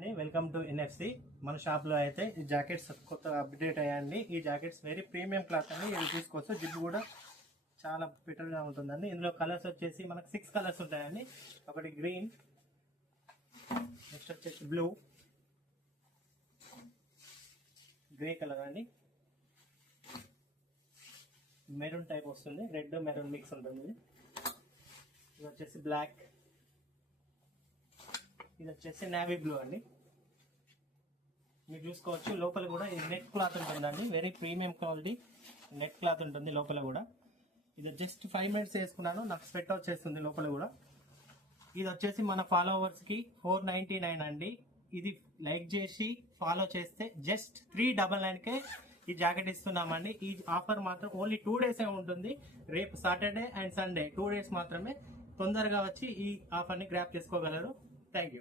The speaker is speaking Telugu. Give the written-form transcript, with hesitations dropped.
అండి, వెల్కమ్ టు ఎన్ఎఫ్సి. మన షాప్ లో అయితే ఈ జాకెట్స్ కొత్త అప్డేట్ అయ్యాయండి. ఈ జాకెట్స్ వెరీ ప్రీమియం క్లాత్ అండి. ఇది తీసుకోవచ్చు. జిప్ కూడా చాలా బెటర్ గా ఉంటుందండి. ఇందులో కలర్స్ వచ్చేసి మనకు 6 కలర్స్ ఉంటాయండి. ఒకటి గ్రీన్, నెక్స్ట్ వచ్చేసి బ్లూ, గ్రే కలర్ అండి, మెరూన్ టైప్ వస్తుంది, రెడ్ మెరూన్ మిక్స్ ఉంటుంది. ఇది వచ్చేసి బ్లాక్, ఇది వచ్చేసి నేవీ బ్లూ అండి. మీరు చూసుకోవచ్చు లోపల కూడా ఇది నెట్ క్లాత్ ఉంటుందండి. Very premium quality net cloth ఉంటుంది లోపల కూడా. ఇది జస్ట్ 5 మినిట్స్ వేసుకున్నాను, నాకు స్వెట్ వచ్చేస్తుంది లోపల కూడా. ఇది వచ్చేసి మన ఫాలోవర్స్ కి 499 అండి. ఇది లైక్ చేసి ఫాలో చేస్తే జస్ట్ 399కే ఈ జాకెట్ ఇస్తున్నామండి. ఈ ఆఫర్ మాత్రం ఓన్లీ 2 డేసే ఉంటుంది. రేపు సాటర్డే అండ్ సండే 2 డేస్ మాత్రమే. తొందరగా వచ్చి ఈ ఆఫర్ ని గ్రాప్ చేసుకోగలరు. Thank you.